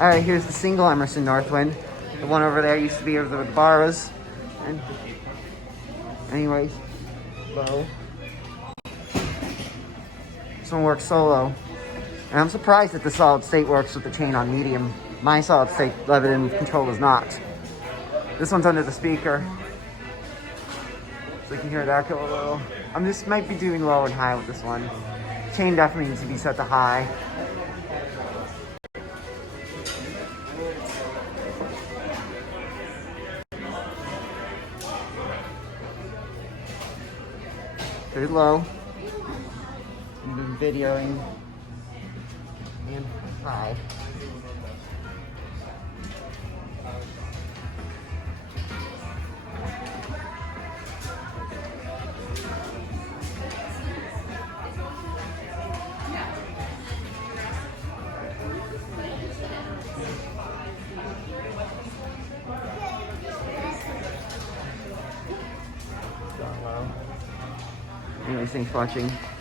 Alright, here's the single Emerson Northwind. The one over there used to be over the bars. And anyways, low. This one works solo. And I'm surprised that the solid state works with the chain on medium. My solid state Lebanon control does not. This one's under the speaker. So you can hear that go a little. This might be doing low and high with this one. Chain definitely needs to be set to high. Pretty low. I've been videoing. And high. Anyways, thanks for watching.